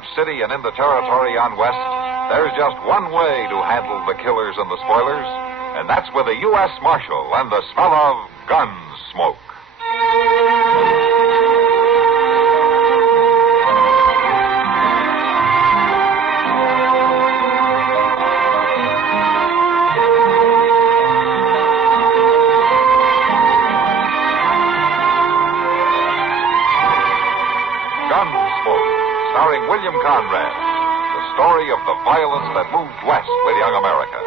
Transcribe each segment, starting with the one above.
Dodge City and in the territory on west, there's just one way to handle the killers and the spoilers, and that's with a U.S. Marshal and the smell of Gunsmoke. Gunsmoke, starring William Conrad, the story of the violence that moved west with young America,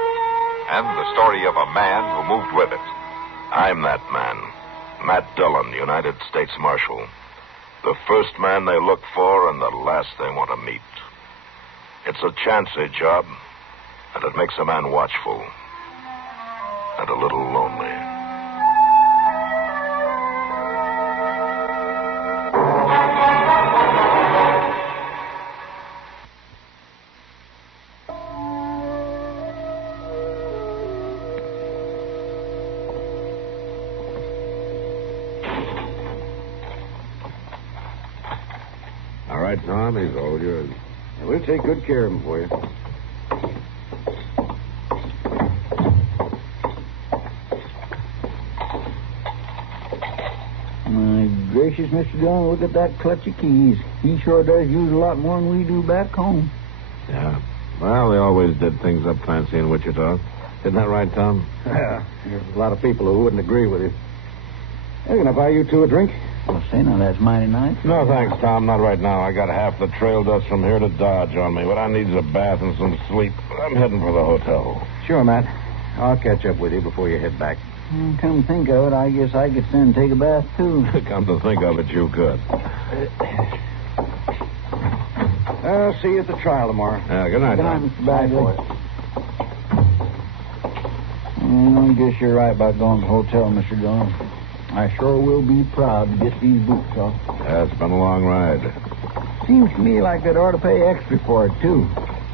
and the story of a man who moved with it. I'm that man, Matt Dillon, United States Marshal. The first man they look for and the last they want to meet. It's a chancy job, and it makes a man watchful and a little lonely. All right, Tom, he's all yours. And we'll take good care of him for you. My gracious, Mr. Dillon, look at that clutch of keys. He sure does use a lot more than we do back home. Yeah. Well, they always did things up fancy in Wichita. Isn't that right, Tom? Yeah. There's a lot of people who wouldn't agree with you. Hey, can I buy you two a drink? Well, say, now, that's mighty nice. No, thanks, Tom. Not right now. I got half the trail dust from here to Dodge on me. What I need is a bath and some sleep. I'm heading for the hotel. Sure, Matt. I'll catch up with you before you head back. Come to think of it, I guess I could send and take a bath, too. Come to think of it, you could. I'll see you at the trial tomorrow. Yeah, good night, Good night, Tom. Mr. Bagley. I guess you're right about going to the hotel, Mr. Dillon. I sure will be proud to get these boots off. Yeah, it's been a long ride. Seems to me like they'd ought to pay extra for it, too.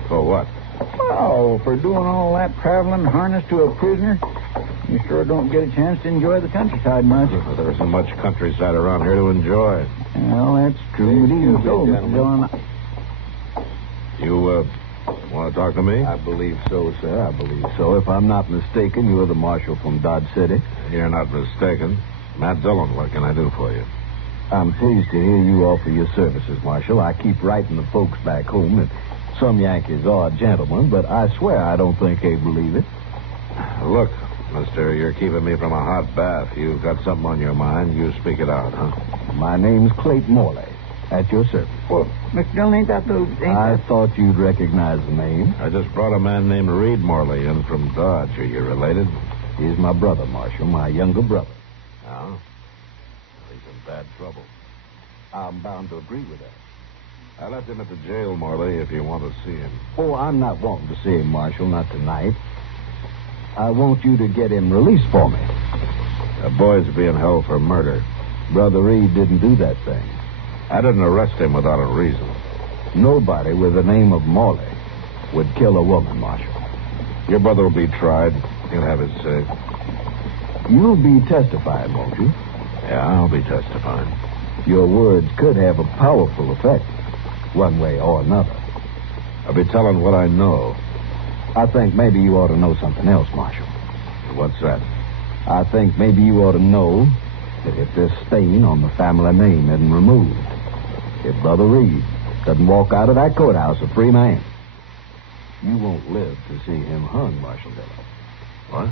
For what? Well, for doing all that traveling harnessed to a prisoner, you sure don't get a chance to enjoy the countryside much. Well, there isn't much countryside around here to enjoy. Well, that's true. But even so, Mr. Dillon, You, want to talk to me? I believe so, sir. I believe so. If I'm not mistaken, you're the marshal from Dodge City. You're not mistaken. Matt Dillon, what can I do for you? I'm pleased to hear you offer your services, Marshal. I keep writing the folks back home that some Yankees are gentlemen, but I swear I don't think they believe it. Look, mister, you're keeping me from a hot bath. You've got something on your mind. You speak it out, huh? My name's Clayton Morley. At your service. well, Mr. Dillon, ain't that the... I thought you'd recognize the name. I just brought a man named Reed Morley in from Dodge. Are you related? He's my brother, Marshal, my younger brother. No. He's in bad trouble. I'm bound to agree with that. I left him at the jail, Morley, if you want to see him. Oh, I'm not wanting to see him, Marshal, not tonight. I want you to get him released for me. The boy's being held for murder. Brother Reed didn't do that thing. I didn't arrest him without a reason. Nobody with the name of Morley would kill a woman, Marshal. Your brother will be tried. He'll have his say. You'll be testifying, won't you? Yeah, I'll be testifying. Your words could have a powerful effect, one way or another. I'll be telling what I know. I think maybe you ought to know something else, Marshal. What's that? I think maybe you ought to know that if this stain on the family name isn't removed, if Brother Reed doesn't walk out of that courthouse a free man, you won't live to see him hung, Marshal Dillon. What?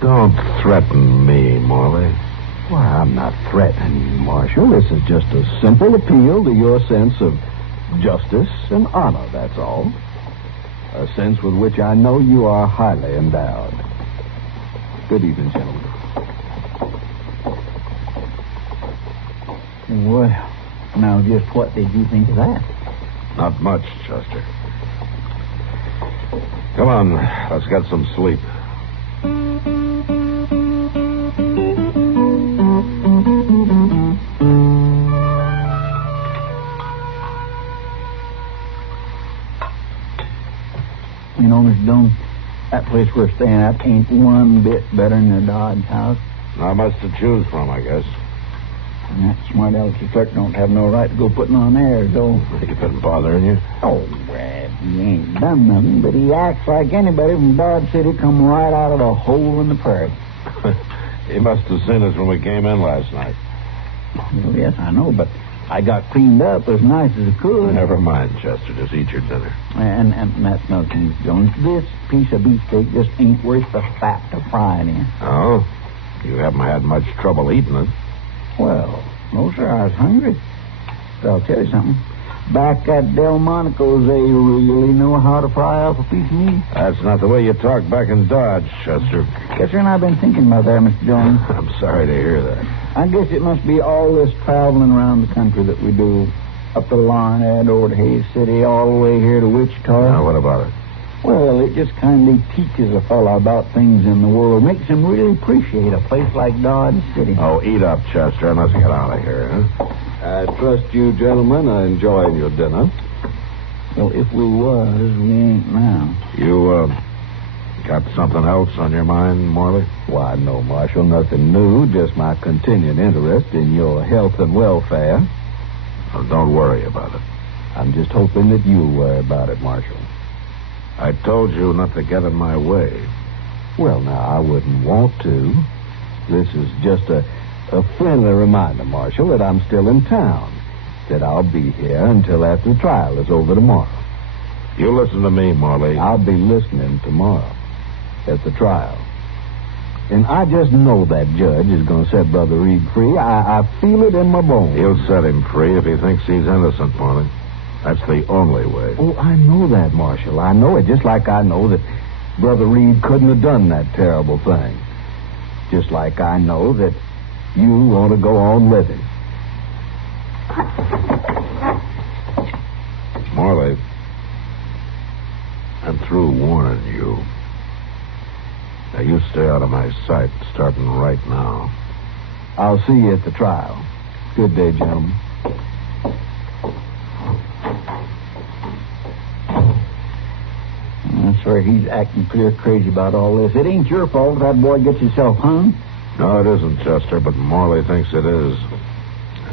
Don't threaten me, Morley. Why, I'm not threatening you, Marshal. This is just a simple appeal to your sense of justice and honor, that's all. A sense with which I know you are highly endowed. Good evening, gentlemen. Well, now, just what did you think of that? Not much, Chester. Come on, let's get some sleep. You know, Mr. Dillon, that place we're staying at ain't one bit better than the Dodge house. Not much to choose from, I guess. And that smart Alistair clerk don't have no right to go putting on airs, though. He been bothering you? Oh, well, he ain't done nothing, but he acts like anybody from Dodge City come right out of a hole in the prairie. He must have seen us when we came in last night. Well, yes, I know, but I got cleaned up as nice as I could. Never mind, Chester. Just eat your dinner. And that's nothing, Mr. Jones. This piece of beefsteak just ain't worth the fat to fry it in. Oh? You haven't had much trouble eating it. Well, no, sir, I was hungry. But I'll tell you something. Back at Delmonico's, they really know how to fry up a piece of meat. That's not the way you talk back in Dodge, Chester. Yes, sir, and I've been thinking about that, Mr. Jones. I'm sorry to hear that. I guess it must be all this traveling around the country that we do. Up to Larned, over to Hays City, all the way here to Wichita. Now, what about it? Well, it just kind of teaches a fellow about things in the world. Makes him really appreciate a place like Dodge City. Oh, eat up, Chester, and let's get out of here, huh? I trust you gentlemen are enjoying your dinner. Well, if we was, we ain't now. You, got something else on your mind, Morley? Why, no, Marshal, nothing new. Just my continued interest in your health and welfare. Well, don't worry about it. I'm just hoping that you worry about it, Marshal. I told you not to get in my way. Well, now, I wouldn't want to. This is just a friendly reminder, Marshal, that I'm still in town. That I'll be here until after the trial is over tomorrow. You listen to me, Morley. I'll be listening tomorrow at the trial. And I just know that judge is going to set Brother Reed free. I feel it in my bones. He'll set him free if he thinks he's innocent, Morley. That's the only way. Oh, I know that, Marshal. I know it, just like I know that Brother Reed couldn't have done that terrible thing. Just like I know that you want to go on living. Morley, I'm through warning you. Now, you stay out of my sight, starting right now. I'll see you at the trial. Good day, gentlemen. I swear he's acting clear crazy about all this. It ain't your fault if that boy gets himself hung. No, it isn't, Chester, but Morley thinks it is.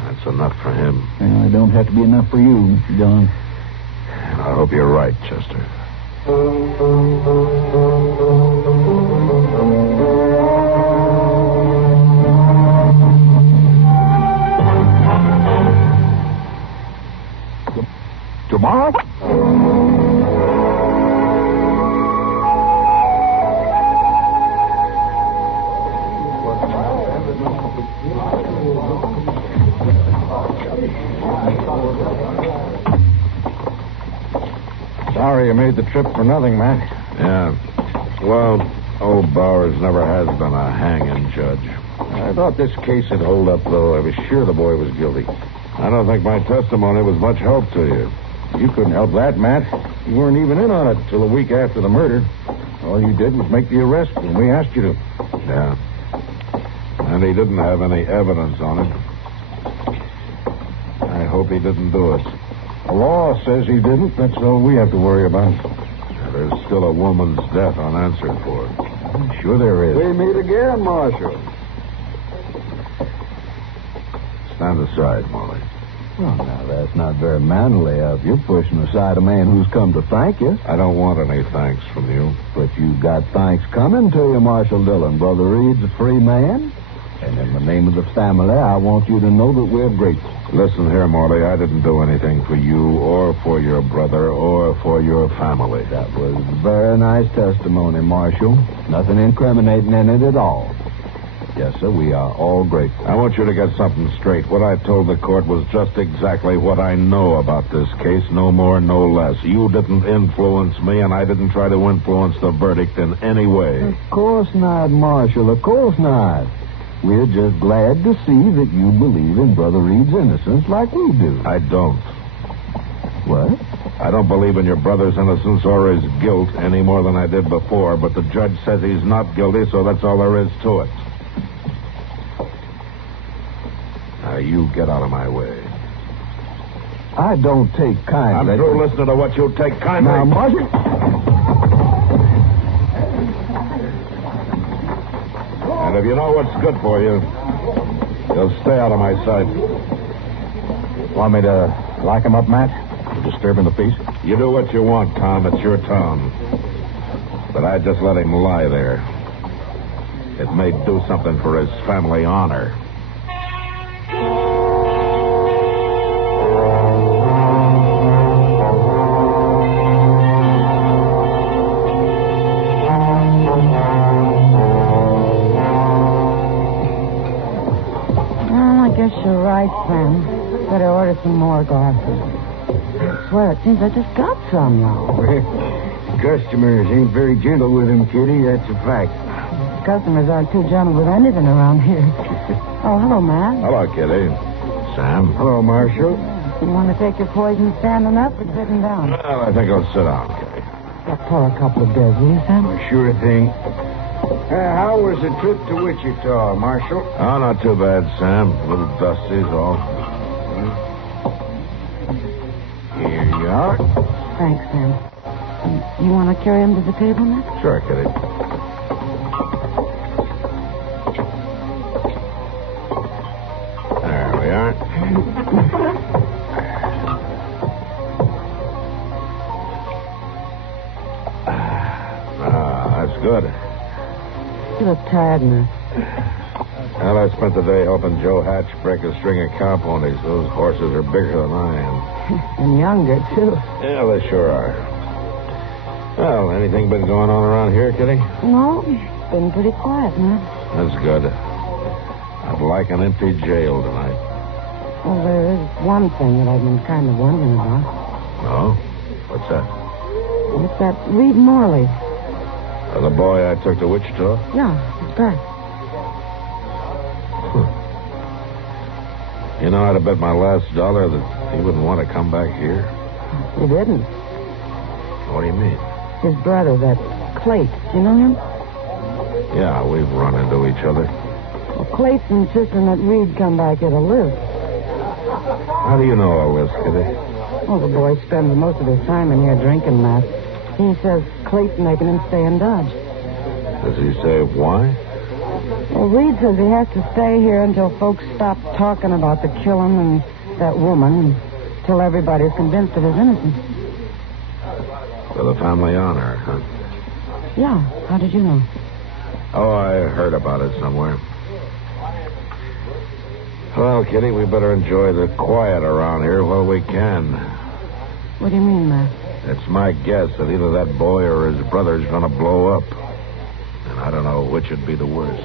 That's enough for him. Well, it don't have to be enough for you, Mr. Dillon. I hope you're right, Chester. Tomorrow? Sorry you made the trip for nothing, Matt. Yeah. Well, old Bowers never has been a hanging judge. I thought this case would hold up, though. I was sure the boy was guilty. I don't think my testimony was much help to you. You couldn't help that, Matt. You weren't even in on it till a week after the murder. All you did was make the arrest when we asked you to. Yeah. And he didn't have any evidence on it. I hope he didn't do it. The law says he didn't. That's all we have to worry about. There's still a woman's death unanswered for. Sure there is. We meet again, Marshal. Stand aside, Molly. Well, now, that's not very manly of you, pushing aside a man who's come to thank you. I don't want any thanks from you. But you've got thanks coming to you, Marshal Dillon. Brother Reed's a free man. And in the name of the family, I want you to know that we're grateful. Listen here, Morley. I didn't do anything for you or for your brother or for your family. That was very nice testimony, Marshal. Nothing incriminating in it at all. Yes, sir, we are all grateful. I want you to get something straight. What I told the court was just exactly what I know about this case, no more, no less. You didn't influence me, and I didn't try to influence the verdict in any way. Of course not, Marshal, of course not. We're just glad to see that you believe in Brother Reed's innocence like we do. I don't. What? I don't believe in your brother's innocence or his guilt any more than I did before, but the judge says he's not guilty, so that's all there is to it. Now, you get out of my way. I don't take kindly. I'm through listening to what you take kindly. Now, Marshal... And if you know what's good for you, You'll stay out of my sight. Want me to lock him up, Matt? For disturbing the peace? You do what you want, Tom. It's your town. But I'd just let him lie there. It may do something for his family honor. I guess you're right, Sam. Better order some more glasses. I swear, it seems I just got some now. Customers ain't very gentle with him, Kitty. That's a fact. Customers aren't too gentle with anything around here. Oh, hello, Matt. Hello, Kitty. Sam. Hello, Marshal. You want to take your poison standing up or sitting down? Well, I think I'll sit down, Kitty. Yeah, pour a couple of beers, will you, Sam? Sure thing. How was the trip to Wichita, Marshal? Oh, not too bad, Sam. A little dusty is all. Here you are. Thanks, Sam. You want to carry him to the table, Matt? Sure, Kitty. There we are. That's good. You look tired, Matt. Well, I spent the day helping Joe Hatch break a string of cow ponies. Those horses are bigger than I am. And younger, too. Yeah, they sure are. Well, anything been going on around here, Kitty? No, been pretty quiet, Matt. That's good. I'd like an empty jail tonight. Well, there is one thing that I've been kind of wondering about. No? What's that? It's that Reed Morley. The boy I took to Wichita? Yeah, he's back. You know, I'd have bet my last dollar that he wouldn't want to come back here. He didn't. What do you mean? His brother, that Clayt. You know him? Yeah, we've run into each other. Well, Clayt's insisting that Reed come back here to live. How do you know all this, Kitty? Well, the boy spends most of his time in here drinking, Matt. He says Clayt's making him stay in Dodge. Does he say why? Well, Reed says he has to stay here until folks stop talking about the killing and that woman, until everybody's convinced of his innocence. For the family honor, huh? Yeah. How did you know? Oh, I heard about it somewhere. Well, Kitty, we better enjoy the quiet around here while we can. What do you mean, Matt? It's my guess that either that boy or his brother's going to blow up. And I don't know which would be the worst.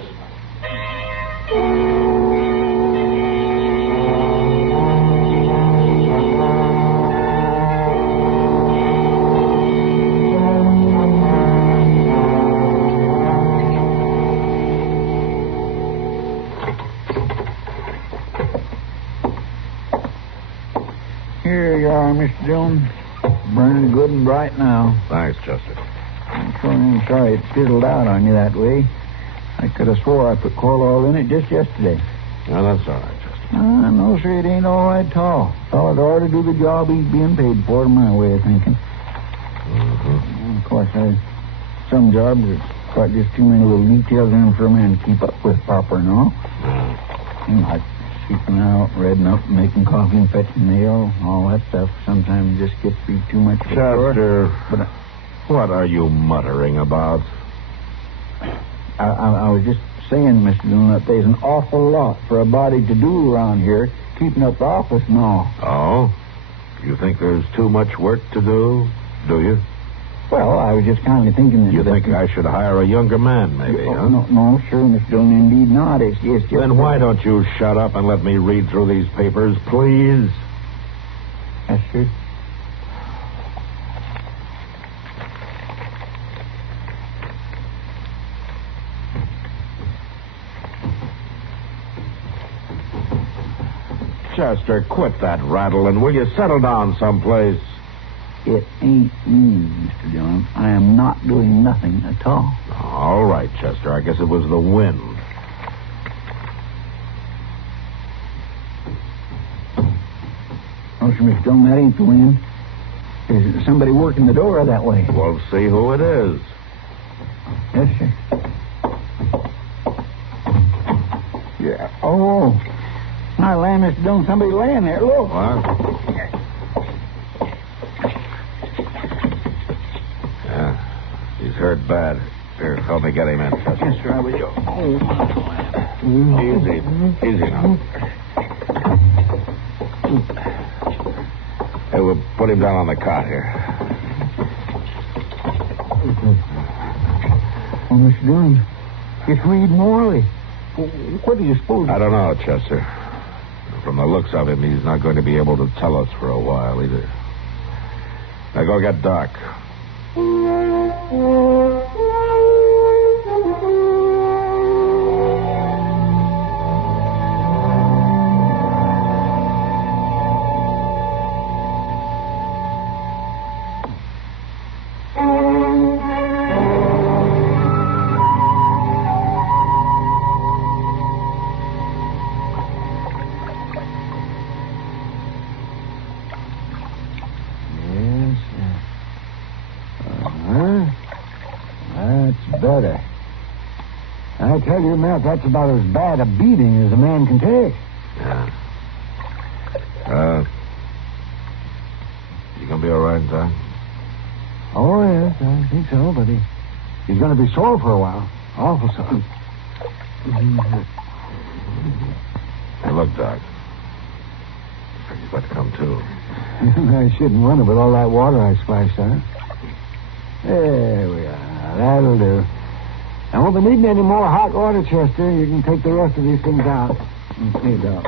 Here you are, Mr. Dillon. Burning good and bright now. Thanks, Chester. I'm sorry it fizzled out on you that way. I could have swore I put coal oil in it just yesterday. No, that's all right, Chester. No, sir, it ain't all right at all. Fellas ought to do the job he's being paid for, my way of thinking. Mm-hmm. Of course, some jobs have got just too many little details in them for a man to keep up with proper and all. Like sweeping out, redding up, making coffee and fetching mail, all that stuff. Sometimes just gets to be too much for Chester, But what are you muttering about? I was just saying, Mr. Dillon, that there's an awful lot for a body to do around here, keeping up the office and all. Oh? You think there's too much work to do you? Well, I was just kind of thinking that... You think I should hire a younger man, maybe, huh? No, sure, Mr. Dillon, indeed not. It's just... Then why don't you shut up and let me read through these papers, please? Yes, sir. Chester, quit that rattling. Will you settle down someplace? It ain't me, Mr. Dillon. I am not doing nothing at all. All right, Chester. I guess it was the wind. Oh, sir, Mr. Dillon, that ain't the wind. There's somebody working the door that way. We'll see who it is. Yes, sir. Yeah. Oh, I land, Mr. Dillon. Somebody laying there. Look. What? Yeah, he's hurt bad. Here, help me get him in. Yes, sir, I will. Easy. Easy now. Hey, we'll put him down on the cot here. Oh, Mr. Dillon, it's Reed Morley. What do you suppose? I don't know, Chester. From the looks of him, he's not going to be able to tell us for a while either. Now go get Doc. Better. I tell you, Matt, that's about as bad a beating as a man can take. Yeah. You gonna be all right, Doc? Oh, yes, I think so, but he's going to be sore for a while. Awful sore. Hey, look, Doc. He's about to come to. I shouldn't wonder with all that water I splashed on. There we are. That'll do. I won't be needing any more hot water, Chester. You can take the rest of these things out. Here, Doc.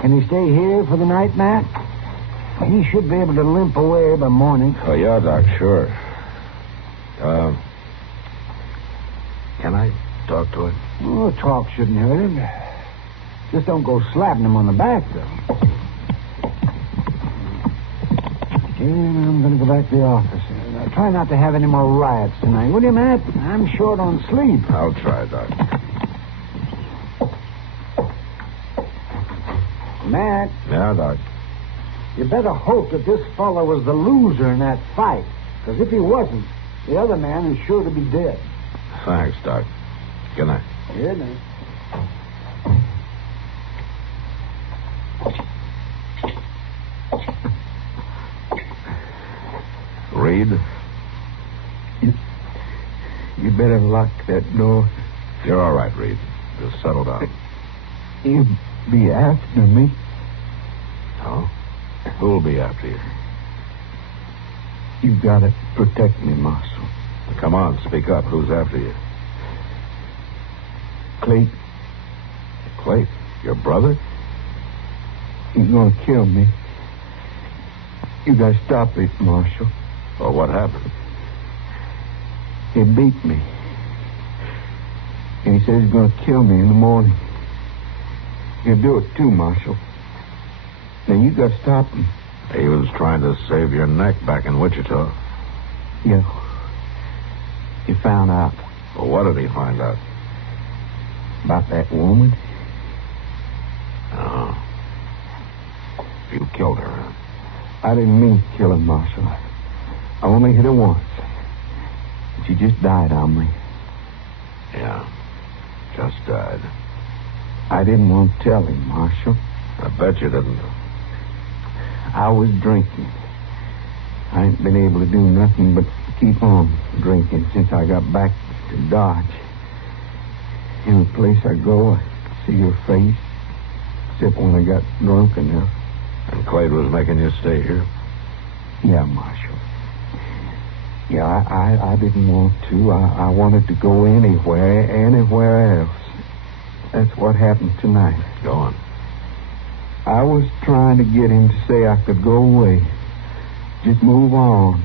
Can he stay here for the night, Matt? He should be able to limp away by morning. Oh, yeah, Doc, sure. Can I talk to him? Oh, talk shouldn't hurt him. Just don't go slapping him on the back, though. And I'm going to go back to the office. Now, try not to have any more riots tonight, will you, Matt? I'm short on sleep. I'll try, Doc. Matt. Yeah, Doc. You better hope that this fellow was the loser in that fight. Because if he wasn't, the other man is sure to be dead. Thanks, Doc. Good night. Good night. Reed? You better lock that door. You're all right, Reed. Just settle down. You'll be after me. Oh? Who'll be after you? You gotta protect me, Marshal. Come on, speak up. Who's after you? Clayton. Clayton? Your brother? He's gonna kill me. You gotta stop it, Marshal. Well, what happened? He beat me. And he says he's going to kill me in the morning. He'll do it too, Marshal. Now, you got to stop him. He was trying to save your neck back in Wichita. Yeah. He found out. Well, what did he find out? About that woman. Oh. You killed her, huh? I didn't mean to kill her, Marshal. I only hit her once. She just died on me. Yeah. Just died. I didn't want to tell him, Marshal. I bet you didn't. I was drinking. I ain't been able to do nothing but keep on drinking since I got back to Dodge. Any place I go, I see your face. Except when I got drunk enough. And Clay was making you stay here? Yeah, Marshal. Yeah, I didn't want to. I wanted to go anywhere else. That's what happened tonight. Go on. I was trying to get him to say I could go away. Just move on.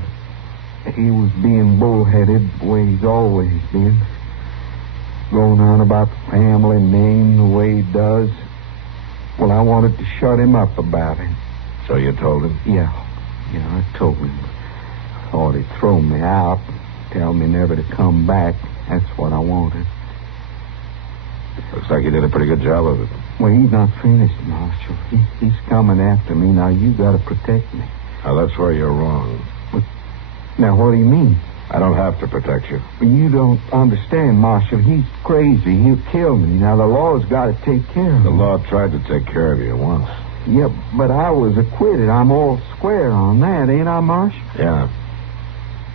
He was being bullheaded the way he's always been. Going on about the family name the way he does. Well, I wanted to shut him up about it. So you told him? Yeah, I told him. Thought he'd throw me out, tell me never to come back. That's what I wanted. Looks like you did a pretty good job of it. Well, he's not finished, Marshal. He's coming after me. Now, you got to protect me. Now, that's where you're wrong. But, now, what do you mean? I don't have to protect you. But you don't understand, Marshal. He's crazy. He'll kill me. Now, the law's got to take care of The him. law tried to take care of you once. Yep, but I was acquitted. I'm all square on that, ain't I, Marshal? Yeah.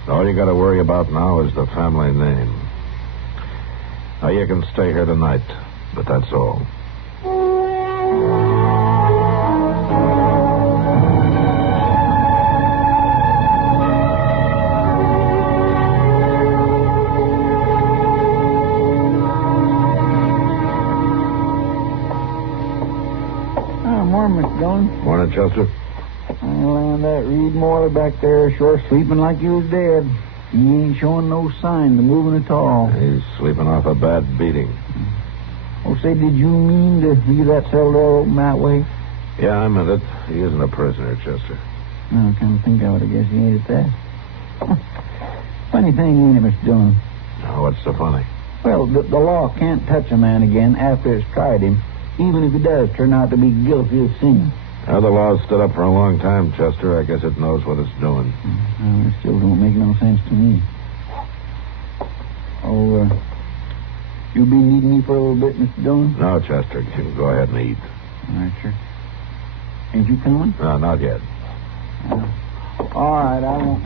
All you got to worry about now is the family name. Now, you can stay here tonight, but that's all. Morning, Mr. Dillon. Morning, Chester. Well, that Reed Morley back there sure sleeping like he was dead. He ain't showing no sign of moving at all. He's sleeping off a bad beating. Oh, say, did you mean to leave that cell door open that way? Yeah, I meant it. He isn't a prisoner, Chester. No, I kind of think I would have guessed he ain't at that. Funny thing, ain't it, Mr. Dillon? Now, what's so funny? Well, the law can't touch a man again after it's tried him, even if he does turn out to be guilty of sin. Well, the law's stood up for a long time, Chester. I guess it knows what it's doing. It still don't make no sense to me. Oh, you be needing me for a little bit, Mr. Dillon? No, Chester. You can go ahead and eat. All right, sir. Ain't you coming? No, not yet. All right, I won't.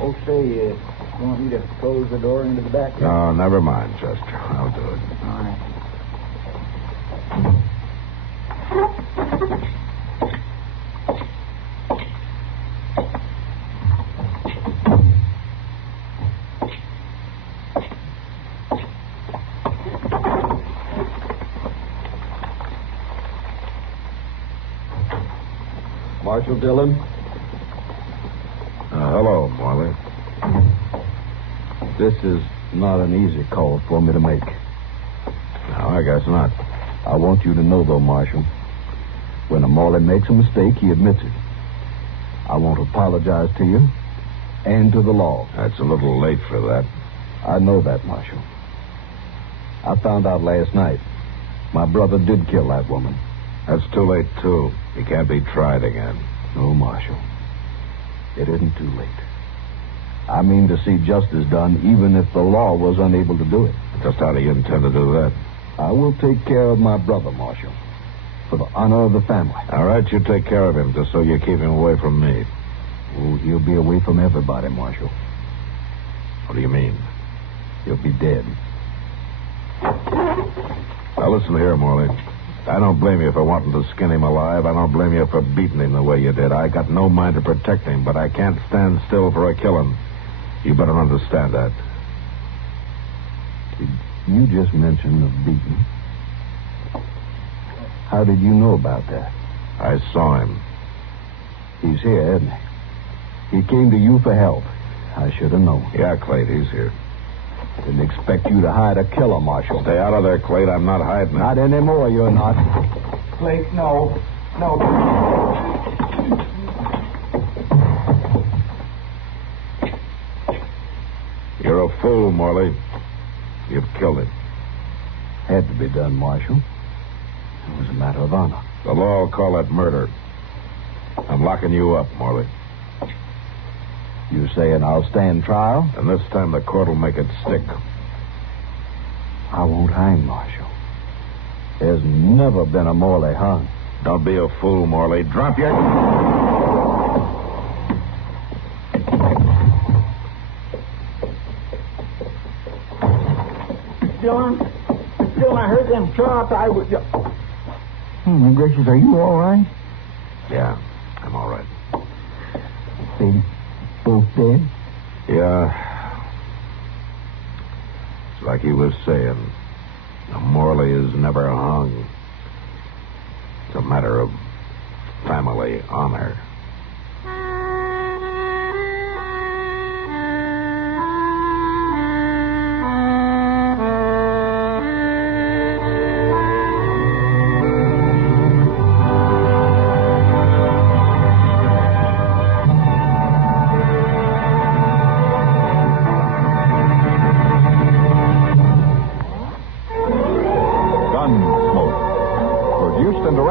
Oh, say, you want me to close the door into the back? No, never mind, Chester. I'll do it. All right. Marshal Dillon? Hello, Morley. This is not an easy call for me to make. No, I guess not. I want you to know, though, Marshal, when a Morley makes a mistake, he admits it. I want to apologize to you and to the law. That's a little late for that. I know that, Marshal. I found out last night my brother did kill that woman. That's too late, too. He can't be tried again. No, Marshal. It isn't too late. I mean to see justice done, even if the law was unable to do it. Just how do you intend to do that? I will take care of my brother, Marshal, for the honor of the family. All right, you take care of him, just so you keep him away from me. Oh, he'll be away from everybody, Marshal. What do you mean? He'll be dead. Now, listen here, Morley. I don't blame you for wanting to skin him alive. I don't blame you for beating him the way you did. I got no mind to protect him, but I can't stand still for a killing. You better understand that. You just mentioned the beating. How did you know about that? I saw him. He's here, isn't he? He came to you for help. I should have known. Yeah, Clay, he's here. Didn't expect you to hide a killer, Marshal. Stay out of there, Clay. I'm not hiding. Not anymore, you're not. Blake, no. No. You're a fool, Morley. You've killed him. Had to be done, Marshal. It was a matter of honor. The law will call that murder. I'm locking you up, Morley. You saying I'll stand trial? And this time the court will make it stick. I won't hang, Marshal. There's never been a Morley hung. Don't be a fool, Morley. Drop your... Dillon, I heard them shots. I was... Oh, my gracious, are you all right? Yeah, I'm all right. They both dead? Yeah. It's like he was saying. Morley is never hung. It's a matter of family honor.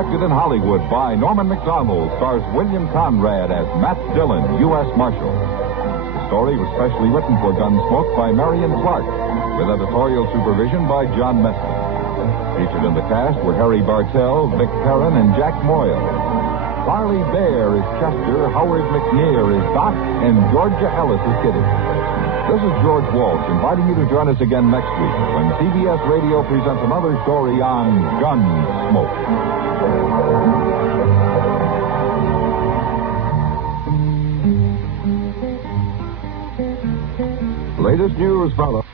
In Hollywood by Norman Macdonnell, stars William Conrad as Matt Dillon, U.S. Marshal. story was specially written for Gunsmoke by Marion Clark, with editorial supervision by John Meston. Featured in the cast were Harry Bartell, Vic Perrin, and Jack Moyle. Barley Bear is Chester, Howard McNear is Doc, and Georgia Ellis is Kitty. This is George Walsh inviting you to join us again next week when CBS Radio presents another story on Gunsmoke. Latest news follows.